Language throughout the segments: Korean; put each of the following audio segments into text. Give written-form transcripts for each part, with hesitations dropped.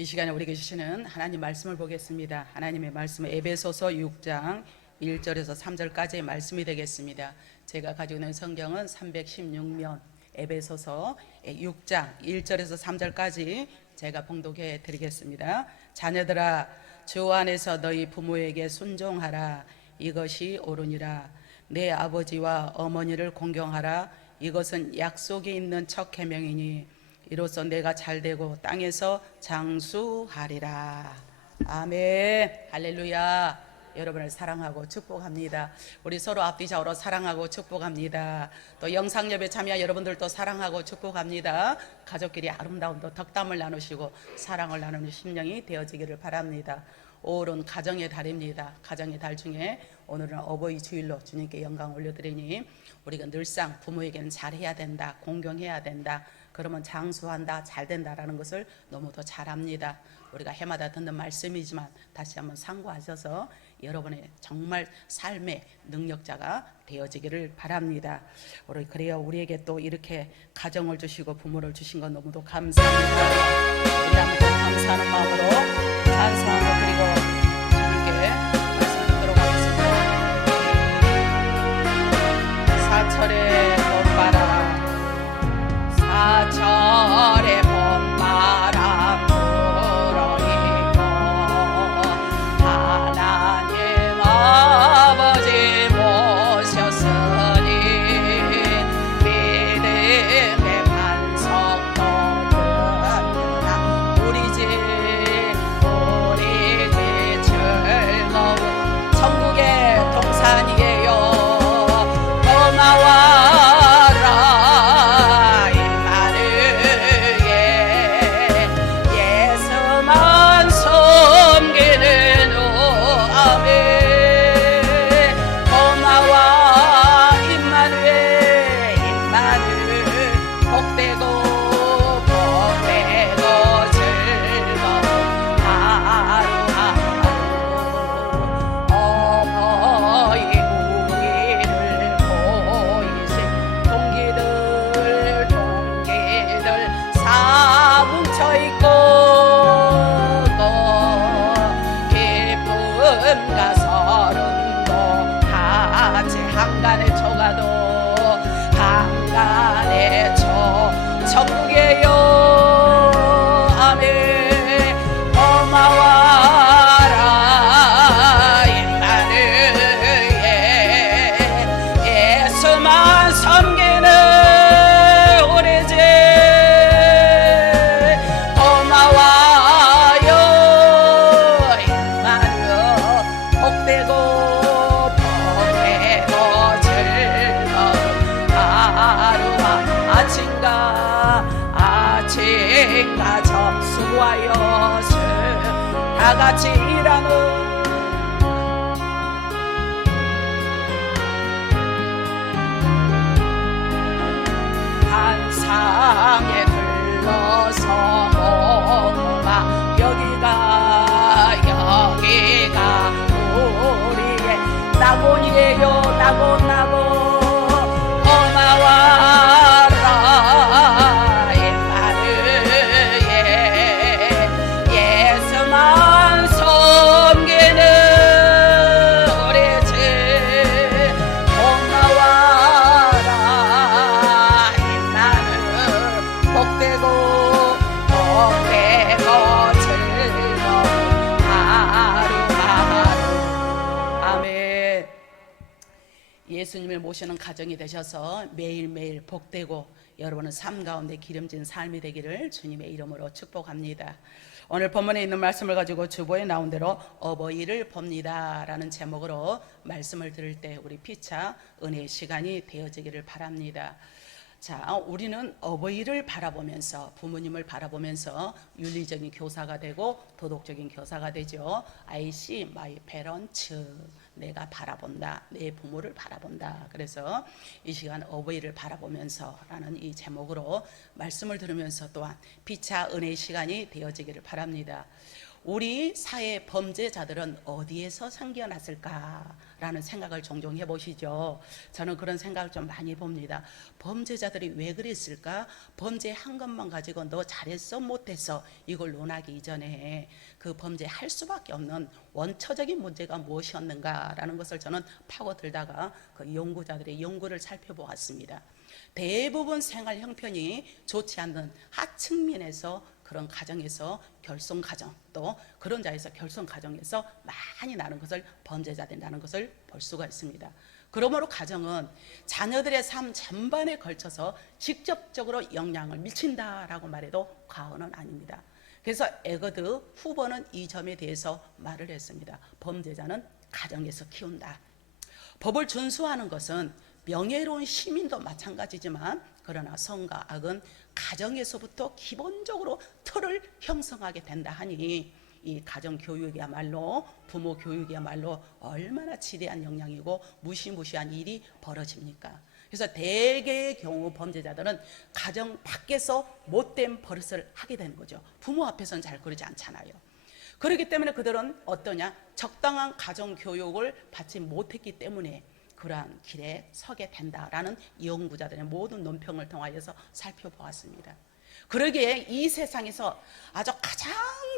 이 시간에 우리에게 주시는 하나님 말씀을 보겠습니다. 하나님의 말씀은 에베소서 6장 1절에서 3절까지의 말씀이 되겠습니다. 제가 가지고 있는 성경은 316면 에베소서 6장 1절에서 3절까지 제가 봉독해 드리겠습니다. 자녀들아, 주 안에서 너희 부모에게 순종하라. 이것이 옳으니라. 내 아버지와 어머니를 공경하라. 이것은 약속이 있는 첫 계명이니 이로써 내가 잘되고 땅에서 장수하리라. 아멘. 할렐루야. 여러분을 사랑하고 축복합니다. 우리 서로 앞뒤 좌우로 사랑하고 축복합니다. 또 영상 예배 참여 여러분들도 사랑하고 축복합니다. 가족끼리 아름다운 또 덕담을 나누시고 사랑을 나누는 심령이 되어지기를 바랍니다. 5월은 가정의 달입니다. 가정의 달 중에 오늘은 어버이 주일로 주님께 영광 올려드리니 우리가 늘상 부모에게는 잘해야 된다, 공경해야 된다, 그러면 장수한다, 잘된다라는 것을 너무도 잘 압니다. 우리가 해마다 듣는 말씀이지만 다시 한번 상고하셔서 여러분의 정말 삶의 능력자가 되어지기를 바랍니다. 그래요, 우리에게 또 이렇게 가정을 주시고 부모를 주신 건 너무도 감사합니다. 우리 한번 감사하는 마음으로 찬송하고 그리고 주님께 말씀 듣도록 하겠습니다. 사철의 봄바람, 사철의 봄바람 불어있고 하나님 아버지 모셨으니 믿음의 반석도 든든한 우리 집 즐거운 천국의 동산이에요. 다같이 일하는 한 상에 들러서 모두가 여기가 우리의 낙원이에요. 낙원 예수님을 모시는 가정이 되셔서 매일매일 복되고 여러분은 삶 가운데 기름진 삶이 되기를 주님의 이름으로 축복합니다. 오늘 본문에 있는 말씀을 가지고 주보에 나온 대로 어버이를 봅니다 라는 제목으로 말씀을 들을 때 우리 피차 은혜의 시간이 되어지기를 바랍니다. 자, 우리는 어버이를 바라보면서 부모님을 바라보면서 윤리적인 교사가 되고 도덕적인 교사가 되죠. I see my parents, 내가 바라본다, 내 부모를 바라본다. 그래서 이 시간 어버이를 바라보면서 라는 이 제목으로 말씀을 들으면서 또한 피차 은혜의 시간이 되어지기를 바랍니다. 우리 사회 범죄자들은 어디에서 생겨났을까라는 생각을 종종 해보시죠. 저는 그런 생각을 좀 많이 봅니다. 범죄자들이 왜 그랬을까? 범죄한 것만 가지고 너 잘했어 못했어 이걸 논하기 이전에 그 범죄할 수밖에 없는 원초적인 문제가 무엇이었는가라는 것을 저는 파고들다가 그 연구자들의 연구를 살펴보았습니다. 대부분 생활 형편이 좋지 않는 하층민에서 그런 가정에서 결손 가정 또 그런 자에서 결손 가정에서 많이 나는 것을 범죄자들이 나는 것을 볼 수가 있습니다. 그러므로 가정은 자녀들의 삶 전반에 걸쳐서 직접적으로 영향을 미친다라고 말해도 과언은 아닙니다. 그래서 에거드 후보는 이 점에 대해서 말을 했습니다. 범죄자는 가정에서 키운다. 법을 준수하는 것은 명예로운 시민도 마찬가지지만 그러나 선과 악은 가정에서부터 기본적으로 틀을 형성하게 된다 하니 이 가정교육이야말로 부모 교육이야말로 얼마나 지대한 영향이고 무시무시한 일이 벌어집니까? 그래서 대개의 경우 범죄자들은 가정 밖에서 못된 버릇을 하게 되는 거죠. 부모 앞에서는 잘 그러지 않잖아요. 그렇기 때문에 그들은 어떠냐? 적당한 가정교육을 받지 못했기 때문에 그러한 길에 서게 된다라는 연구자들의 모든 논평을 통하여서 살펴보았습니다. 그러기에 이 세상에서 아주 가장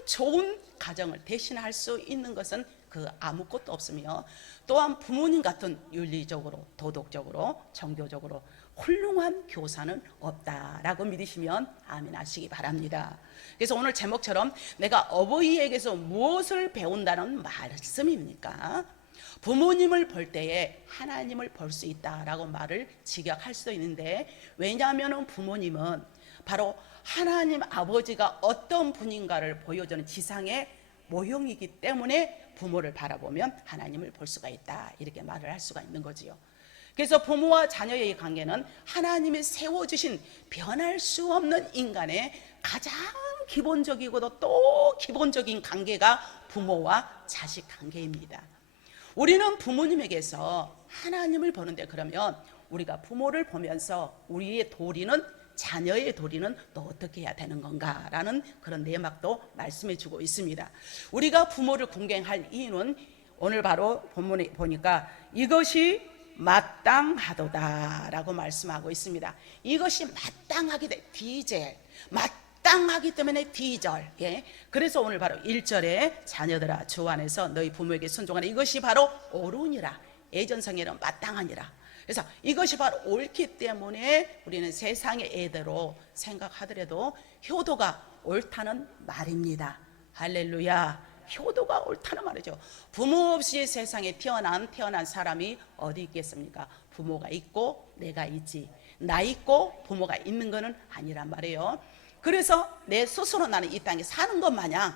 좋은 가정을 대신할 수 있는 것은 그 아무것도 없으며 또한 부모님 같은 윤리적으로 도덕적으로 정교적으로 훌륭한 교사는 없다라고 믿으시면 아멘 하시기 바랍니다. 그래서 오늘 제목처럼 내가 어버이에게서 무엇을 배운다는 말씀입니까? 부모님을 볼 때에 하나님을 볼 수 있다라고 말을 직역할 수도 있는데 왜냐하면 부모님은 바로 하나님 아버지가 어떤 분인가를 보여주는 지상의 모형이기 때문에 부모를 바라보면 하나님을 볼 수가 있다 이렇게 말을 할 수가 있는 거지요. 그래서 부모와 자녀의 관계는 하나님이 세워주신 변할 수 없는 인간의 가장 기본적이고도 또 기본적인 관계가 부모와 자식 관계입니다. 우리는 부모님에게서 하나님을 보는데 그러면 우리가 부모를 보면서 우리의 도리는 자녀의 도리는 또 어떻게 해야 되는 건가라는 그런 내막도 말씀해 주고 있습니다. 우리가 부모를 공경할 이유는 오늘 바로 본문에 보니까 이것이 마땅하도다라고 말씀하고 있습니다. 이것이 마땅하기 때문에 디젤 마땅하기 때문에 디절. 예. 그래서 오늘 바로 1절에 자녀들아 주 안에서 너희 부모에게 순종하라. 이것이 바로 옳으니라. 예전성에는 마땅하니라. 그래서 이것이 바로 옳기 때문에 우리는 세상의 애대로 생각하더라도 효도가 옳다는 말입니다. 할렐루야. 효도가 옳다는 말이죠. 부모 없이 세상에 태어난 사람이 어디 있겠습니까? 부모가 있고 내가 있지. 나 있고 부모가 있는 것은 아니란 말이에요. 그래서 내 스스로 나는 이 땅에 사는 것 마냥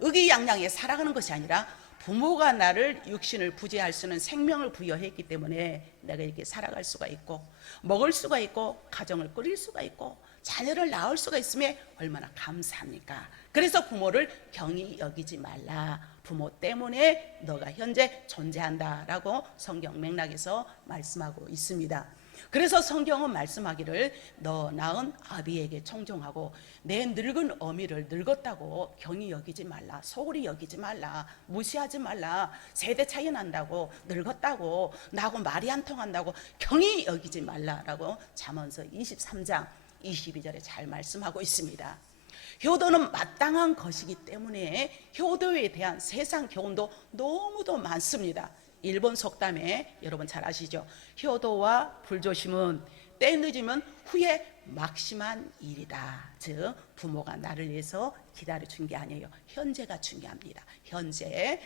의기양양하게 살아가는 것이 아니라 부모가 나를 육신을 부재할 수 있는 생명을 부여했기 때문에 내가 이렇게 살아갈 수가 있고 먹을 수가 있고 가정을 꾸릴 수가 있고 자녀를 낳을 수가 있음에 얼마나 감사합니까? 그래서 부모를 경히 여기지 말라. 부모 때문에 너가 현재 존재한다라고 성경 맥락에서 말씀하고 있습니다. 그래서 성경은 말씀하기를 너 낳은 아비에게 청종하고 내 늙은 어미를 늙었다고 경히 여기지 말라. 소홀히 여기지 말라. 무시하지 말라. 세대 차이 난다고 늙었다고 나하고 말이 안 통한다고 경히 여기지 말라라고 잠언서 23장 22절에 잘 말씀하고 있습니다. 효도는 마땅한 것이기 때문에 효도에 대한 세상 교훈도 너무도 많습니다. 일본 속담에 여러분 잘 아시죠? 효도와 불조심은 때 늦으면 후에 막심한 일이다. 즉 부모가 나를 위해서 기다려준 게 아니에요. 현재가 중요합니다. 현재.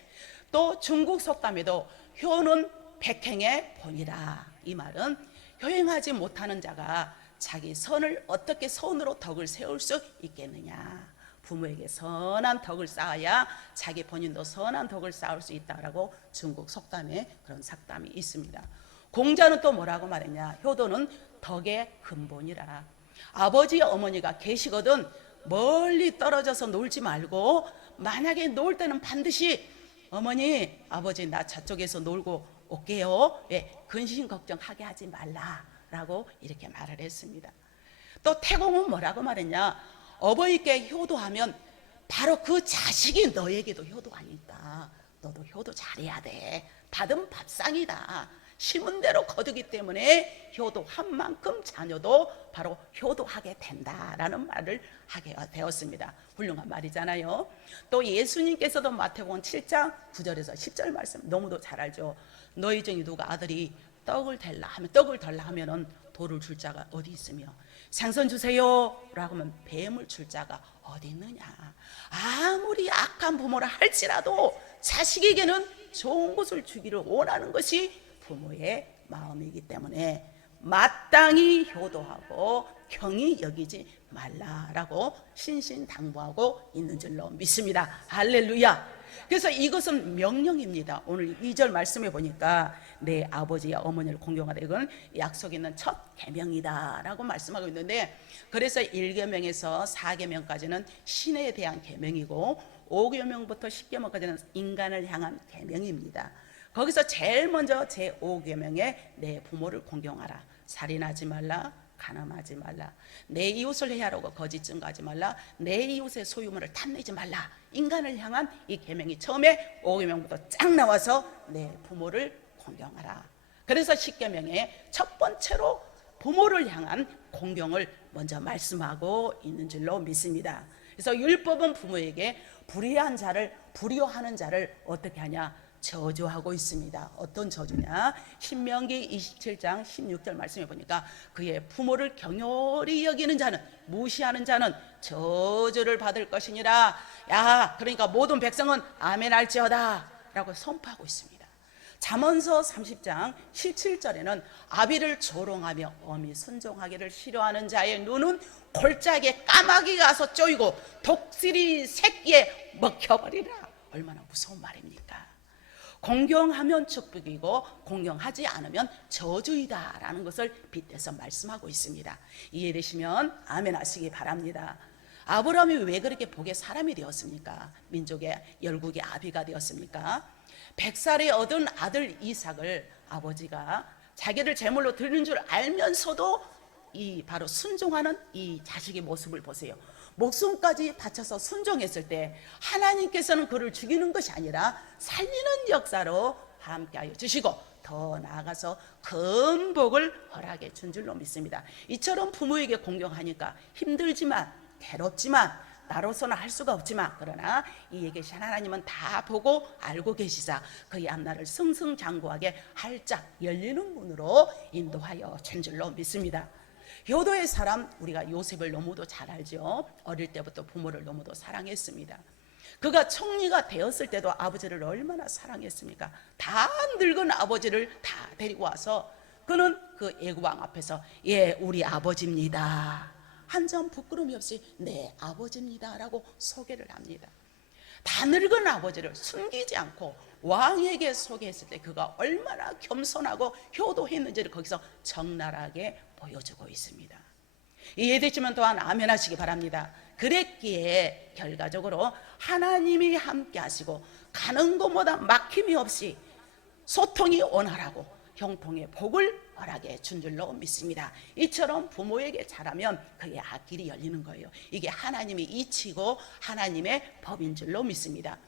또 중국 속담에도 효는 백행의 본이라. 이 말은 효행하지 못하는 자가 자기 선을 어떻게 선으로 덕을 세울 수 있겠느냐. 부모에게 선한 덕을 쌓아야 자기 본인도 선한 덕을 쌓을 수 있다라고 중국 속담에 그런 sak담이 있습니다. 공자는 또 뭐라고 말했냐. 효도는 덕의 근본이라. 아버지 어머니가 계시거든 멀리 떨어져서 놀지 말고 만약에 놀 때는 반드시 어머니 아버지 나 저쪽에서 놀고 올게요. 예, 근심 걱정하게 하지 말라라고 이렇게 말을 했습니다. 또 태공은 뭐라고 말했냐. 어버이께 효도하면 바로 그 자식이 너에게도 효도가 있다. 너도 효도 잘해야 돼. 받은 밥상이다. 심은 대로 거두기 때문에 효도한 만큼 자녀도 바로 효도하게 된다라는 말을 하게 되었습니다. 훌륭한 말이잖아요. 또 예수님께서도 마태복음 7장 9절에서 10절 말씀 너무도 잘 알죠. 너희 중에 누가 아들이 떡을 덜라 하면은 돌을 줄 자가 어디 있으며, 생선 주세요 라고 하면 뱀을 줄 자가 어디 있느냐. 아무리 악한 부모라 할지라도 자식에게는 좋은 것을 주기를 원하는 것이 부모의 마음이기 때문에 마땅히 효도하고 경히 여기지 말라라고 신신당부하고 있는 줄로 믿습니다. 할렐루야. 그래서 이것은 명령입니다. 오늘 2절 말씀해 보니까 내 아버지와 어머니를 공경하다, 이건 약속 있는 첫 계명이다 라고 말씀하고 있는데, 그래서 1계명에서 4계명까지는 신에 대한 계명이고 5계명부터 10계명까지는 인간을 향한 계명입니다. 거기서 제일 먼저 제5계명에 내 부모를 공경하라, 살인하지 말라, 간음하지 말라, 내 이웃을 해하라고 거짓 증거하지 말라, 내 이웃의 소유물을 탐내지 말라, 인간을 향한 이 계명이 처음에 5계명부터 쫙 나와서 내 부모를 공경하라. 그래서 10계명에 첫 번째로 부모를 향한 공경을 먼저 말씀하고 있는 줄로 믿습니다. 그래서 율법은 부모에게 불효하는 자를 어떻게 하냐? 저주하고 있습니다. 어떤 저주냐? 신명기 27장 16절 말씀해 보니까 그의 부모를 경홀히 여기는 자는, 무시하는 자는 저주를 받을 것이니라. 야, 그러니까 모든 백성은 아멘 할지어다 라고 선포하고 있습니다. 잠언서 30장 17절에는 아비를 조롱하며 어미 순종하기를 싫어하는 자의 눈은 골짜기에 까마귀 가서 쪼이고 독수리 새끼에 먹혀버리라. 얼마나 무서운 말입니까? 공경하면 축복이고 공경하지 않으면 저주이다 라는 것을 빗대서 말씀하고 있습니다. 이해되시면 아멘 하시기 바랍니다. 아브라함이 왜 그렇게 복의 사람이 되었습니까? 민족의 열국의 아비가 되었습니까? 100살에 얻은 아들 이삭을 아버지가 자기를 제물로 드리는 줄 알면서도 이 바로 순종하는 이 자식의 모습을 보세요. 목숨까지 바쳐서 순종했을 때 하나님께서는 그를 죽이는 것이 아니라 살리는 역사로 함께하여 주시고 더 나아가서 큰 복을 허락해 준 줄로 믿습니다. 이처럼 부모에게 공경하니까 힘들지만 괴롭지만 나로서는 할 수가 없지만, 그러나 이에 계신 하나님은 다 보고 알고 계시사 그의 앞날을 승승장구하게 활짝 열리는 문으로 인도하여 준 줄로 믿습니다. 효도의 사람, 우리가 요셉을 너무도 잘 알죠. 어릴 때부터 부모를 너무도 사랑했습니다. 그가 총리가 되었을 때도 아버지를 얼마나 사랑했습니까? 다 늙은 아버지를 다 데리고 와서 그는 그 애국왕 앞에서 예, 우리 아버지입니다, 한 점 부끄러움이 없이 네, 아버지입니다 라고 소개를 합니다. 다 늙은 아버지를 숨기지 않고 왕에게 소개했을 때 그가 얼마나 겸손하고 효도했는지를 거기서 적나라하게 보여주고 있습니다. 이해되시면 또한 아멘 하시기 바랍니다. 그랬기에 결과적으로 하나님이 함께 하시고 가는 곳마다 막힘이 없이 소통이 원활하고 형통의 복을 허락해 준 줄로 믿습니다. 이처럼 부모에게 잘하면 그의 앞길이 열리는 거예요. 이게 하나님의 이치고 하나님의 법인 줄로 믿습니다.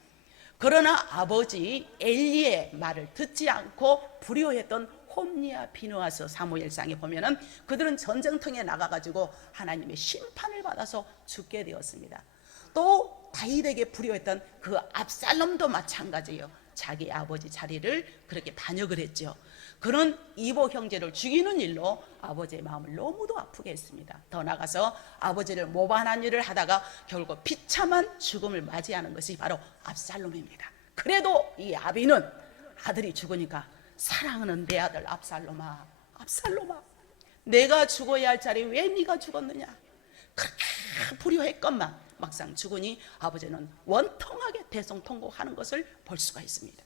그러나 아버지 엘리의 말을 듣지 않고 불효했던 홈리와 비누아스 사무엘상에 보면은 그들은 전쟁터에 나가가지고 하나님의 심판을 받아서 죽게 되었습니다. 또 다윗에게 불효했던 그 압살롬도 마찬가지예요. 자기 아버지 자리를 그렇게 반역을 했죠. 그런 이보 형제를 죽이는 일로 아버지의 마음을 너무도 아프게 했습니다. 더 나아가서 아버지를 모반한 일을 하다가 결국 비참한 죽음을 맞이하는 것이 바로 압살롬입니다. 그래도 이 아비는 아들이 죽으니까 사랑하는 내 아들 압살롬아, 압살롬아, 내가 죽어야 할 자리에 왜 네가 죽었느냐, 그렇게 불효했건만 막상 죽으니 아버지는 원통하게 대성통곡하는 것을 볼 수가 있습니다.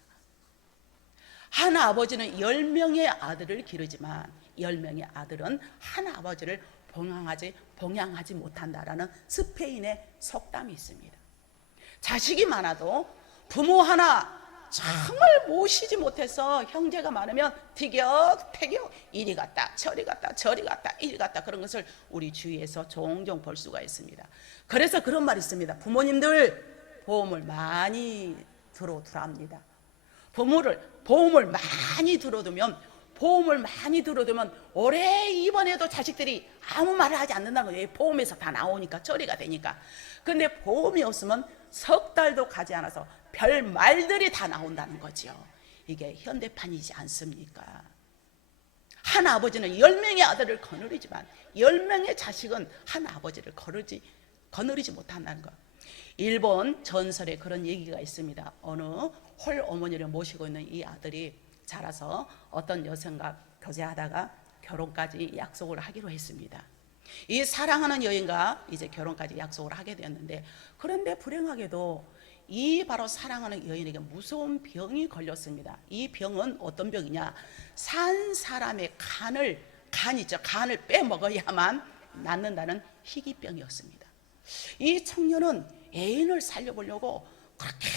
한 아버지는 10명의 아들을 기르지만 10명의 아들은 한 아버지를 봉양하지 못한다라는 스페인의 속담이 있습니다. 자식이 많아도 부모 하나 정말 모시지 못해서 형제가 많으면 티격태격 이리 갔다 저리 갔다 저리 갔다 이리 갔다 그런 것을 우리 주위에서 종종 볼 수가 있습니다. 그래서 그런 말이 있습니다. 부모님들 보험을 많이 들어두랍니다. 보험을 많이 들어두면 오래 입원해도 자식들이 아무 말을 하지 않는다는 거예요. 보험에서 다 나오니까 처리가 되니까. 근데 보험이 없으면 석 달도 가지 않아서 별 말들이 다 나온다는 거죠. 이게 현대판이지 않습니까? 한 아버지는 10명의 아들을 거느리지만 10명의 자식은 한 아버지를 거느리지 못한다는 거. 일본 전설에 그런 얘기가 있습니다. 어느 홀 어머니를 모시고 있는 이 아들이 자라서 어떤 여성과 교제하다가 결혼까지 약속을 하기로 했습니다. 이 사랑하는 여인과 이제 결혼까지 약속을 하게 되었는데, 그런데 불행하게도 이 바로 사랑하는 여인에게 무서운 병이 걸렸습니다. 이 병은 어떤 병이냐? 산 사람의 간을 빼먹어야만 낫는다는 희귀병이었습니다. 이 청년은 애인을 살려보려고 그렇게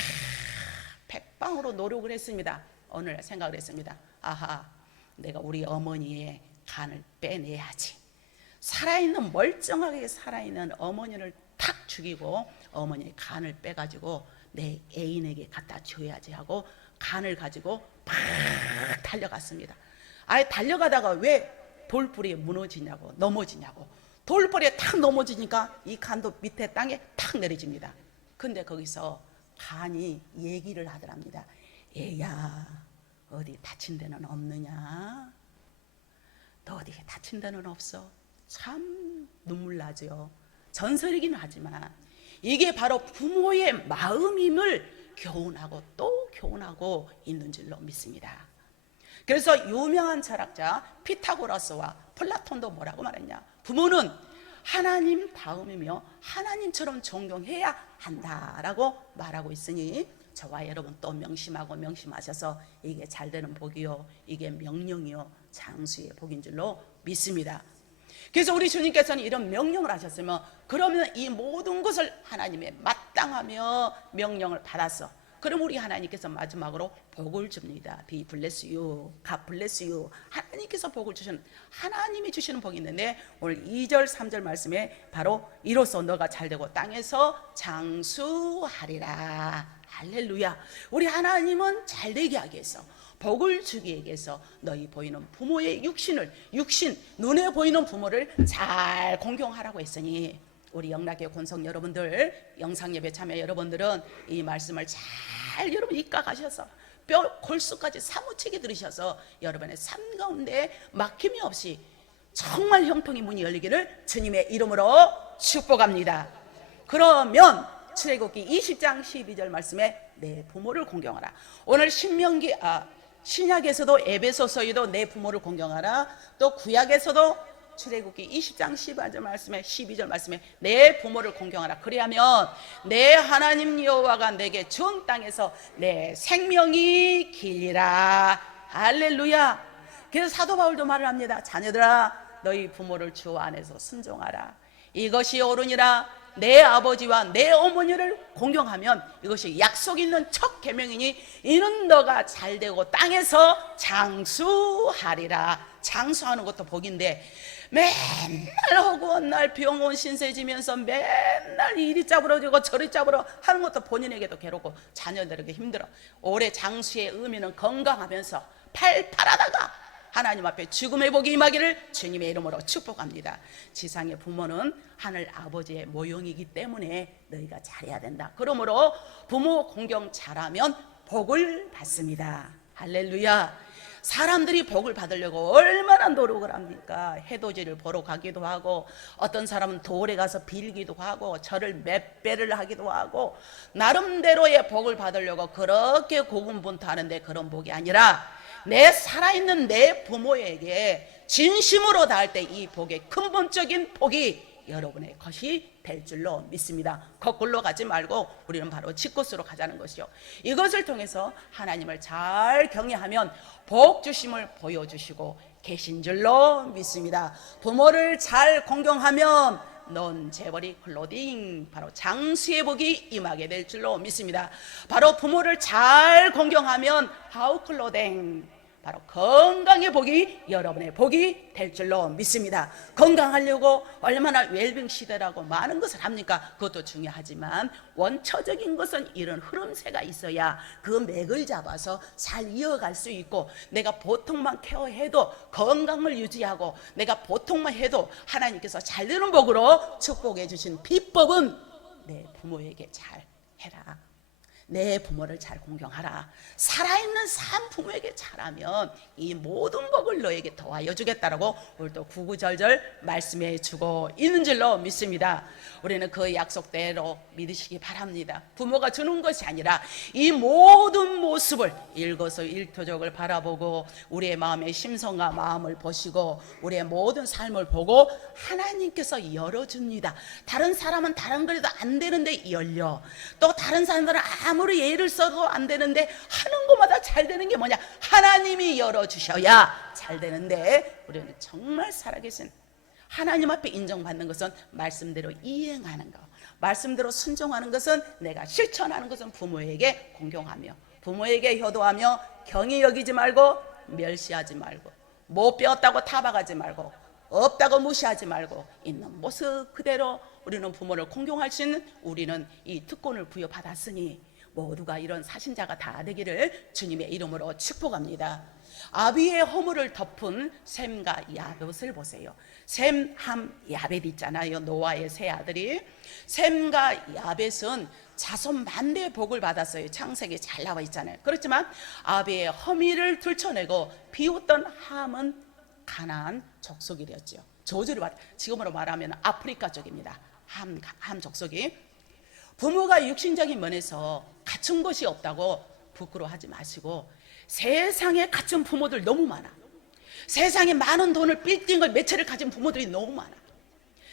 백방으로 노력을 했습니다. 어느 날 생각을 했습니다. 아하, 내가 우리 어머니의 간을 빼내야지. 멀쩡하게 살아있는 어머니를 탁 죽이고 어머니의 간을 빼가지고 내 애인에게 갖다 줘야지 하고 간을 가지고 팍 달려갔습니다. 달려가다가 왜 돌부리에 넘어지냐고. 돌부리에 탁 넘어지니까 이 간도 밑에 땅에 탁 내려집니다. 근데 거기서 간이 얘기를 하더랍니다. 얘야, 어디 다친 데는 없느냐? 너 어디 다친 데는 없어? 참 눈물 나죠. 전설이긴 하지만 이게 바로 부모의 마음임을 교훈하고 또 교훈하고 있는 줄로 믿습니다. 그래서 유명한 철학자 피타고라스와 플라톤도 뭐라고 말했냐? 부모는 하나님 다음이며 하나님처럼 존경해야 한다라고 말하고 있으니 저와 여러분 또 명심하셔서 이게 잘 되는 복이요, 이게 명령이요, 장수의 복인 줄로 믿습니다. 그래서 우리 주님께서는 이런 명령을 하셨으면, 그러면 이 모든 것을 하나님의 마땅하며 명령을 받았어. 그럼 우리 하나님께서 마지막으로 복을 줍니다. Be bless you, God bless you. 하나님께서 복을 주시는, 하나님이 주시는 복이 있는데, 오늘 2절 3절 말씀에 바로 이로써 너가 잘되고 땅에서 장수하리라. 할렐루야. 우리 하나님은 잘되게 하기 위해서, 복을 주기 위해서 너희 보이는 부모의 육신, 눈에 보이는 부모를 잘 공경하라고 했으니, 우리 영락의 권성 여러분들, 영상예배 참여 여러분들은 이 말씀을 잘 여러분 입각하셔서 뼈 골수까지 사무치게 들으셔서 여러분의 삶 가운데 막힘이 없이 정말 형통의 문이 열리기를 주님의 이름으로 축복합니다. 그러면 출애굽기 20장 12절 말씀에 내 부모를 공경하라. 오늘 신약에서도 에베소서에도 내 부모를 공경하라. 또 구약에서도 출애굽기 20장 12절 말씀에 내 부모를 공경하라. 그리하면 내 하나님 여호와가 내게 준 땅에서 내 생명이 길리라. 할렐루야. 그래서 사도 바울도 말을 합니다. 자녀들아, 너희 부모를 주 안에서 순종하라. 이것이 옳으니라. 내 아버지와 내 어머니를 공경하면 이것이 약속 있는 첫 계명이니 이는 너가 잘되고 땅에서 장수하리라. 장수하는 것도 복인데, 맨날 허구한 날 병원 신세지면서 맨날 이리 짜부러지고 저리 짜부러 하는 것도 본인에게도 괴롭고 자녀들에게 힘들어. 올해 장수의 의미는 건강하면서 팔팔하다가 하나님 앞에 죽음의 복이 임하기를 주님의 이름으로 축복합니다. 지상의 부모는 하늘 아버지의 모형이기 때문에 너희가 잘해야 된다. 그러므로 부모 공경 잘하면 복을 받습니다. 할렐루야. 사람들이 복을 받으려고 얼마나 노력을 합니까? 해돋이를 보러 가기도 하고, 어떤 사람은 돌에 가서 빌기도 하고, 절을 몇 배를 하기도 하고, 나름대로의 복을 받으려고 그렇게 고군분투하는데, 그런 복이 아니라 내 살아있는 내 부모에게 진심으로 다할 때 이 복의 근본적인 복이 여러분의 것이 될 줄로 믿습니다. 거꾸로 가지 말고 우리는 바로 직곳으로 가자는 것이요, 이것을 통해서 하나님을 잘 경외하면 복 주심을 보여주시고 계신 줄로 믿습니다. 부모를 잘 공경하면 넌 재벌이 클로딩, 바로 장수의 복이 임하게 될 줄로 믿습니다. 바로 부모를 잘 공경하면 하우 클로딩, 바로 건강의 복이 여러분의 복이 될 줄로 믿습니다. 건강하려고 얼마나 웰빙 시대라고 많은 것을 합니까? 그것도 중요하지만 원초적인 것은 이런 흐름새가 있어야 그 맥을 잡아서 잘 이어갈 수 있고, 내가 보통만 케어해도 건강을 유지하고, 내가 보통만 해도 하나님께서 잘 되는 복으로 축복해 주신 비법은 내 부모에게 잘 해라, 내 부모를 잘 공경하라, 살아있는 산 부모에게 잘하면 이 모든 복을 너에게 더하여 주겠다라고 오늘도 구구절절 말씀해 주고 있는 줄로 믿습니다. 우리는 그 약속대로 믿으시기 바랍니다. 부모가 주는 것이 아니라 이 모든 모습을 일거수일투족을 바라보고 우리의 마음의 심성과 마음을 보시고 우리의 모든 삶을 보고 하나님께서 열어줍니다. 다른 사람은 다른 거라도 안 되는데 열려, 또 다른 사람들은 아무리 예를 써도 안 되는데 하는 것마다 잘 되는 게 뭐냐? 하나님이 열어주셔야 잘 되는데, 우리는 정말 살아계신 하나님 앞에 인정받는 것은 말씀대로 이행하는 것, 말씀대로 순종하는 것은, 내가 실천하는 것은 부모에게 공경하며 부모에게 효도하며 경히 여기지 말고 멸시하지 말고, 못 배웠다고 타박하지 말고 없다고 무시하지 말고 있는 모습 그대로 우리는 부모를 공경할 수 있는, 우리는 이 특권을 부여받았으니 모두가 이런 사신자가 다 되기를 주님의 이름으로 축복합니다. 아비의 허물을 덮은 셈과 야벳을 보세요. 셈, 함, 야벳 있잖아요. 노아의 세 아들이. 셈과 야벳은 자손 만대의 복을 받았어요. 창세기에 잘 나와 있잖아요. 그렇지만 아비의 허미를 들춰내고 비웃던 함은 가나안 족속이 되었죠. 저주를 받, 지금으로 말하면 아프리카 쪽입니다. 함 족속이. 부모가 육신적인 면에서 갖춘 것이 없다고 부끄러워하지 마시고, 세상에 갖춘 부모들 너무 많아. 세상에 많은 돈을 빌딩을 몇 채를 가진 부모들이 너무 많아.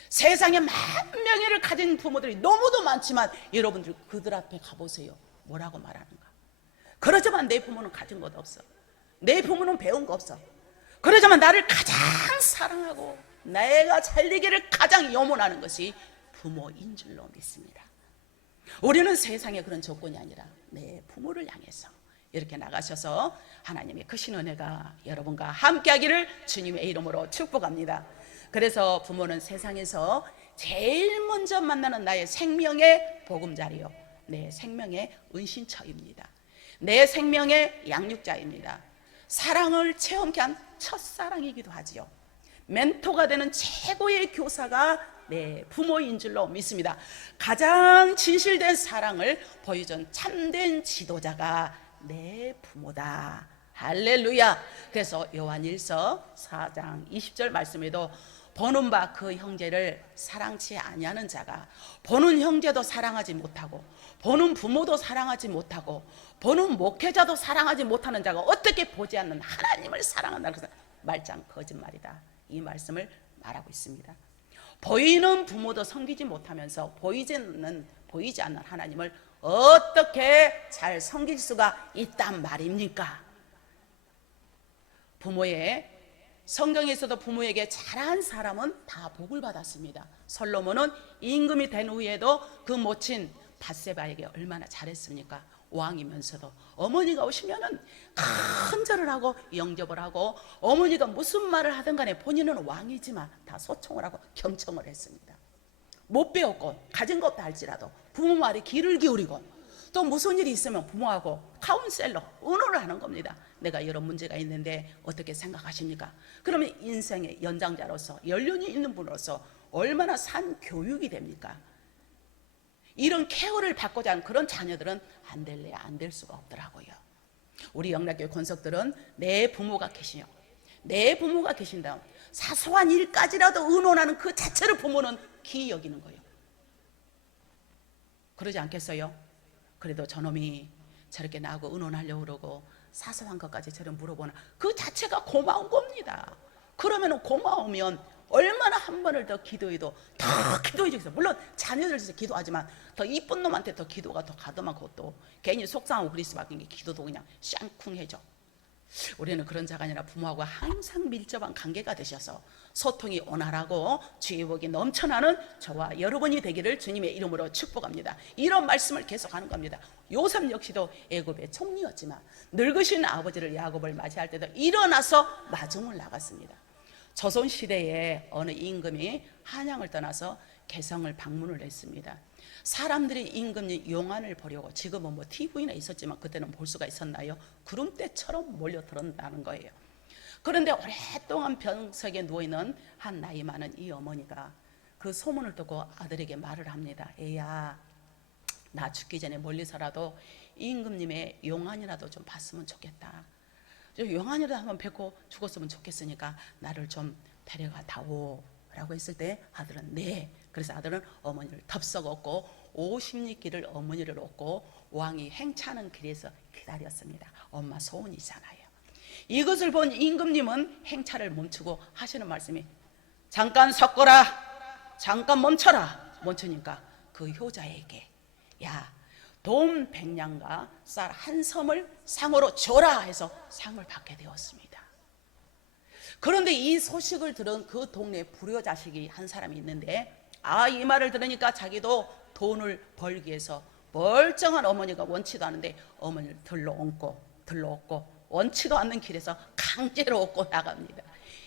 세상에 많은 명예를 가진 부모들이 너무도 많지만, 여러분들 그들 앞에 가보세요. 뭐라고 말하는가? 그러지만 내 부모는 가진 것 없어. 내 부모는 배운 거 없어. 그러지만 나를 가장 사랑하고 내가 잘 되기를 가장 염원하는 것이 부모인 줄로 믿습니다. 우리는 세상에 그런 조건이 아니라 내 부모를 향해서 이렇게 나가셔서 하나님의 크신 은혜가 여러분과 함께 하기를 주님의 이름으로 축복합니다. 그래서 부모는 세상에서 제일 먼저 만나는 나의 생명의 보금자리요, 내 생명의 은신처입니다. 내 생명의 양육자입니다. 사랑을 체험케 한 첫사랑이기도 하지요. 멘토가 되는 최고의 교사가 내 부모인 줄로 믿습니다. 가장 진실된 사랑을 보여준 참된 지도자가 내 부모다. 할렐루야. 그래서 요한일서 4장 20절 말씀에도 보는 바 그 형제를 사랑치 아니하는 자가, 보는 형제도 사랑하지 못하고 보는 부모도 사랑하지 못하고 보는 목회자도 사랑하지 못하는 자가 어떻게 보지 않는 하나님을 사랑한다. 그래서 말짱 거짓말이다. 이 말씀을 말하고 있습니다. 보이는 부모도 섬기지 못하면서 보이지 않는 하나님을 어떻게 잘 섬길 수가 있단 말입니까? 성경에서도 부모에게 잘한 사람은 다 복을 받았습니다. 솔로몬은 임금이 된 후에도 그 모친 밧세바에게 얼마나 잘했습니까? 왕이면서도 어머니가 오시면은 큰절을 하고 영접을 하고, 어머니가 무슨 말을 하든 간에 본인은 왕이지만 다 소총을 하고 경청을 했습니다. 못 배웠고 가진 것도 할지라도 부모 말에 귀를 기울이고, 또 무슨 일이 있으면 부모하고 카운셀러 의논을 하는 겁니다. 내가 이런 문제가 있는데 어떻게 생각하십니까? 그러면 인생의 연장자로서 연륜이 있는 분으로서 얼마나 산 교육이 됩니까? 이런 케어를 받고자 하는 그런 자녀들은 안 될래 안 될 수가 없더라고요. 우리 영락교회 권석들은 내 부모가 계시요, 내 부모가 계신다, 사소한 일까지라도 의논하는 그 자체를 부모는 귀히 여기는 거예요. 그러지 않겠어요? 그래도 저놈이 저렇게 나하고 의논하려고 그러고 사소한 것까지 저런 물어보는 그 자체가 고마운 겁니다. 그러면 고마우면 얼마나 한 번을 더 기도해도 더 기도해 주겠어요. 물론 자녀들 위해서 기도하지만 더 이쁜 놈한테 더 기도가 더 가더만, 그것도 괜히 속상하고 그리스밖에 기도도 그냥 샹쿵해져. 우리는 그런 자가 아니라 부모하고 항상 밀접한 관계가 되셔서 소통이 원활하고 주의복이 넘쳐나는 저와 여러분이 되기를 주님의 이름으로 축복합니다. 이런 말씀을 계속하는 겁니다. 요셉 역시도 애굽의 총리였지만 늙으신 아버지를 야곱을 맞이할 때도 일어나서 마중을 나갔습니다. 조선시대에 어느 임금이 한양을 떠나서 개성을 방문을 했습니다. 사람들이 임금님 용안을 보려고, 지금은 뭐 TV나 있었지만 그때는 볼 수가 있었나요? 구름대처럼 몰려들었다는 거예요. 그런데 오랫동안 병석에 누워있는 한 나이 많은 이 어머니가 그 소문을 듣고 아들에게 말을 합니다. 애야, 나 죽기 전에 멀리서라도 임금님의 용안이라도 좀 봤으면 좋겠다. 용안이라도 한번 뵙고 죽었으면 좋겠으니까 나를 좀 데려가 다오 라고 했을 때 아들은 네. 그래서 아들은 어머니를 덥석 업고 50리길을 어머니를 업고 왕이 행차하는 길에서 기다렸습니다. 엄마 소원이잖아요. 이것을 본 임금님은 행차를 멈추고 하시는 말씀이 잠깐 섞어라, 잠깐 멈춰라. 멈추니까 그 효자에게 야, 돈 100냥과 쌀 한 섬을 상으로 줘라 해서 상을 받게 되었습니다. 그런데 이 소식을 들은 그 동네 불효자식이 한 사람이 있는데 이 말을 들으니까 자기도 돈을 벌기 위해서 멀쩡한 어머니가 원치도 않은데 어머니를 들러 업고 원치도 않는 길에서 강제로 업고 나갑니다.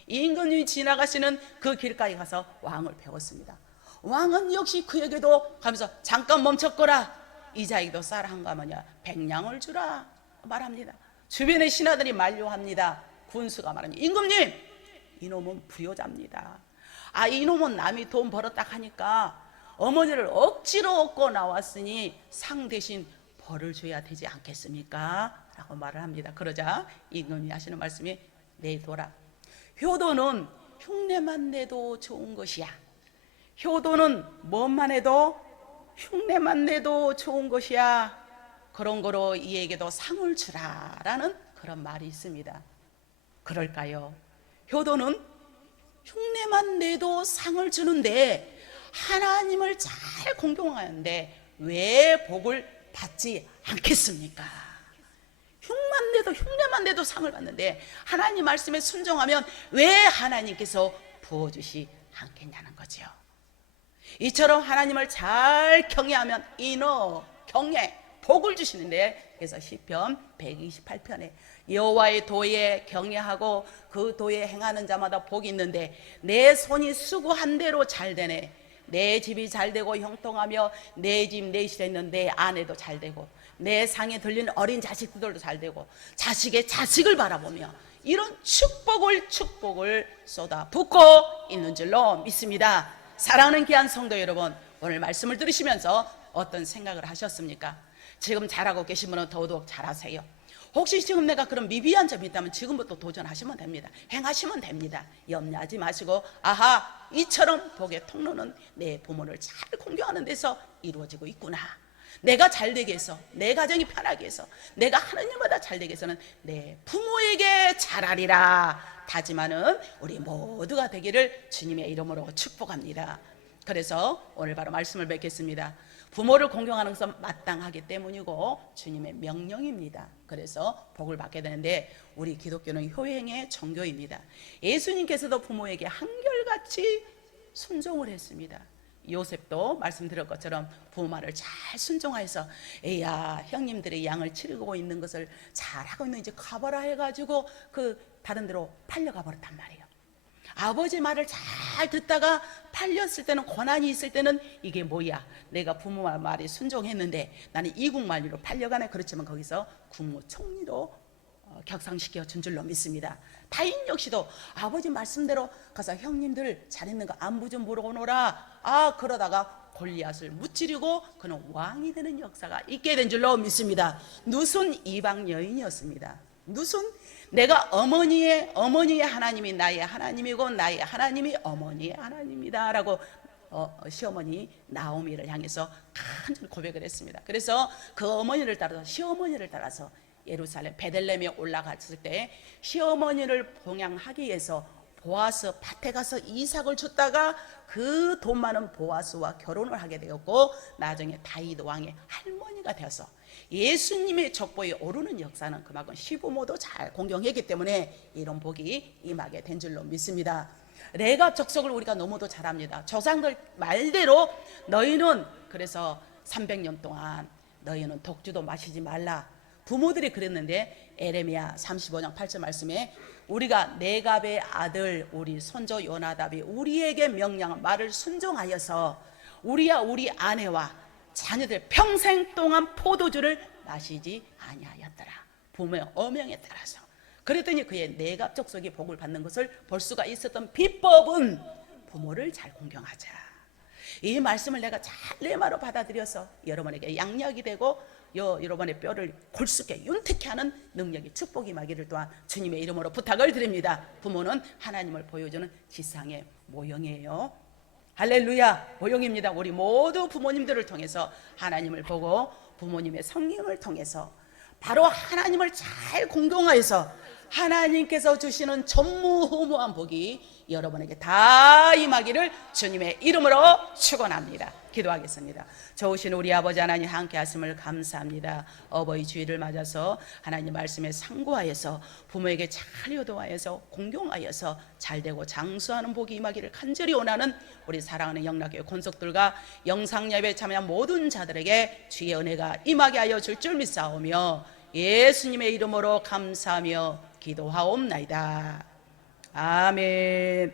임금님이 지나가시는 그 길가에 가서 왕을 배웠습니다. 왕은 역시 그에게도 가면서 잠깐 멈췄거라. 이 자에게도 쌀 한 가마냐 100냥을 주라 말합니다. 주변의 신하들이 만류합니다. 군수가 말합니다. 임금님, 이놈은 불효자입니다. 이놈은 남이 돈 벌었다 하니까 어머니를 억지로 얻고 나왔으니 상 대신 벌을 줘야 되지 않겠습니까? 라고 말을 합니다. 그러자 임금이 하시는 말씀이 내둬라. 효도는 흉내만 내도 좋은 것이야. 효도는 뭐만 해도 흉내만 내도 좋은 것이야. 그런 거로 이에게도 상을 주라라는 그런 말이 있습니다. 그럴까요? 효도는 흉내만 내도 상을 주는데 하나님을 잘 공경하는데 왜 복을 받지 않겠습니까? 흉내만 내도 상을 받는데 하나님 말씀에 순종하면 왜 하나님께서 부어주시 않겠냐는 거죠. 이처럼 하나님을 잘 경외하면 경외 복을 주시는데, 그래서 시편 128편에 여호와의 도에 경외하고 그 도에 행하는 자마다 복이 있는데 내 손이 수고한 대로 잘 되네. 내 집이 잘 되고 형통하며 내 집 내 실에 있는 내 아내도 잘 되고 내 상에 들린 어린 자식들도 잘 되고 자식의 자식을 바라보며 이런 축복을 쏟아 붓고 있는 줄로 믿습니다. 사랑하는 귀한 성도 여러분, 오늘 말씀을 들으시면서 어떤 생각을 하셨습니까? 지금 잘하고 계신 분은 더더욱 잘하세요. 혹시 지금 내가 그런 미비한 점이 있다면 지금부터 도전하시면 됩니다. 행하시면 됩니다. 염려하지 마시고 이처럼 복의 통로는 내 부모를 잘 공경하는 데서 이루어지고 있구나. 내가 잘되게 해서, 내 가정이 편하게 해서, 내가 하느님보다 잘되게 해서는 내 부모에게 잘하리라 다짐하는 우리 모두가 되기를 주님의 이름으로 축복합니다. 그래서 오늘 바로 말씀을 뵙겠습니다. 부모를 공경하는 것은 마땅하기 때문이고 주님의 명령입니다. 그래서 복을 받게 되는데 우리 기독교는 효행의 종교입니다. 예수님께서도 부모에게 한결같이 순종을 했습니다. 요셉도 말씀드린 것처럼 부모 말을 잘 순종하여서 에야, 형님들의 양을 치르고 있는 것을 잘하고 있는지 가봐라 해가지고 그 다른 데로 팔려가 버렸단 말이에요. 아버지 말을 잘 듣다가 팔렸을 때는, 고난이 있을 때는 이게 뭐야, 내가 부모 말에 순종했는데 나는 이국만리로 팔려가네. 그렇지만 거기서 국무총리로 격상시켜 준 줄로 믿습니다. 다인 역시도 아버지 말씀대로 가서 형님들 잘했는가 안부 좀 보러 오너라. 그러다가 골리앗을 무찌르고 그는 왕이 되는 역사가 있게 된 줄로 믿습니다. 누순 이방 여인이었습니다. 누순, 내가 어머니의 하나님이 나의 하나님이고 나의 하나님이 어머니의 하나님이다 라고 시어머니 나오미를 향해서 간절히 고백을 했습니다. 그래서 그 어머니를 따라서, 시어머니를 따라서 예루살렘 베들레헴에 올라갔을 때 시어머니를 봉양하기 위해서 보아스 밭에 가서 이삭을 줬다가 그 돈 많은 보아스와 결혼을 하게 되었고 나중에 다윗 왕의 할머니가 되어서 예수님의 족보에 오르는 역사는 그만큼 시부모도 잘 공경했기 때문에 이런 복이 임하게 된 줄로 믿습니다. 레갑 족속을 우리가 너무도 잘 압니다. 조상들 말대로 너희는 그래서 300년 동안 너희는 독주도 마시지 말라. 부모들이 그랬는데 에레미야 35장 8절 말씀에 우리가 네갑의 아들 우리 손조 요나답이 우리에게 명령한 말을 순종하여서 우리와 우리 아내와 자녀들 평생 동안 포도주를 마시지 아니하였더라. 부모의 어명에 따라서. 그랬더니 그의 네갑 족속이 복을 받는 것을 볼 수가 있었던 비법은 부모를 잘 공경하자. 이 말씀을 내가 잘 내 말로 받아들여서 여러분에게 양약이 되고 여러분의 뼈를 골수게 윤택케 하는 능력이 축복이 임하기를 또한 주님의 이름으로 부탁을 드립니다. 부모는 하나님을 보여주는 지상의 모형이에요. 할렐루야. 모형입니다. 우리 모두 부모님들을 통해서 하나님을 보고 부모님의 성령을 통해서 바로 하나님을 잘 공경하여서 하나님께서 주시는 전무후무한 복이 여러분에게 다 임하기를 주님의 이름으로 축원합니다. 기도하겠습니다. 좋으신 우리 아버지 하나님 함께 하심을 감사합니다. 어버이 주일을 맞아서 하나님 말씀에 상고하여서 부모에게 잘 효도하여서 공경하여서 잘되고 장수하는 복이 임하기를 간절히 원하는 우리 사랑하는 영락교회 권속들과 영상예배에 참여한 모든 자들에게 주의 은혜가 임하게 하여 줄 줄 믿사오며 예수님의 이름으로 감사하며 기도하옵나이다. 아멘.